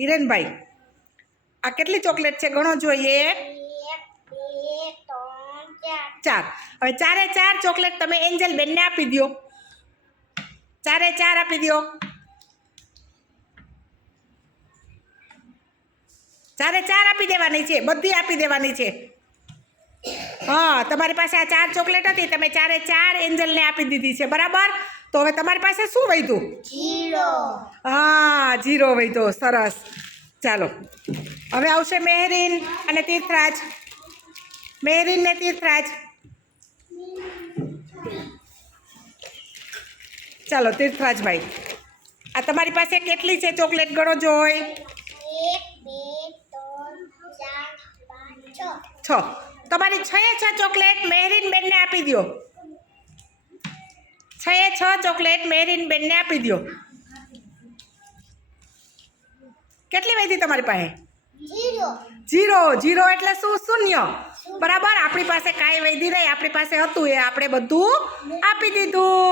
હિરેનભાઈ, આ કેટલી ચોકલેટ છે ગણો જોઈએ? ચાર. હવે ચારે ચાર ચોકલેટ તમે એન્જલ બેનને આપી દો ચારે ચાર આપી દો ચારે ચાર આપી દેવાની છે, બધી આપી દેવાની છે. હા, તમારી પાસે આ ચાર ચોકલેટ હતી, તમે ચારે ચાર એન્જલને આપી દીધી છે, બરાબર? તો હવે તમારી પાસે શું વધ્યું? જીરો. હા જીરો વધ્યો. સરસ. ચાલો. હવે આવશે મેહરીન અને તીર્થરાજ. મેહરીન ને તીર્થરાજ. ચાલો તીર્થરાજભાઈ. આ તમારી પાસે કેટલી છે ચોકલેટ ગણો જોઈ? છ. છ. તમારી છ એ છ ચોકલેટ. મેહરીન બેનને આપી દો છ એ છ ચોકલેટ મેરીન બેનને આપી દો કેટલી વધી તમારી પાસે? જીરો. જીરો જીરો એટલે શું? શૂન્ય. બરાબર? આપણી પાસે કાંઈ વૈધી નહીં. આપણી પાસે હતું એ આપણે બધું આપી દીધું.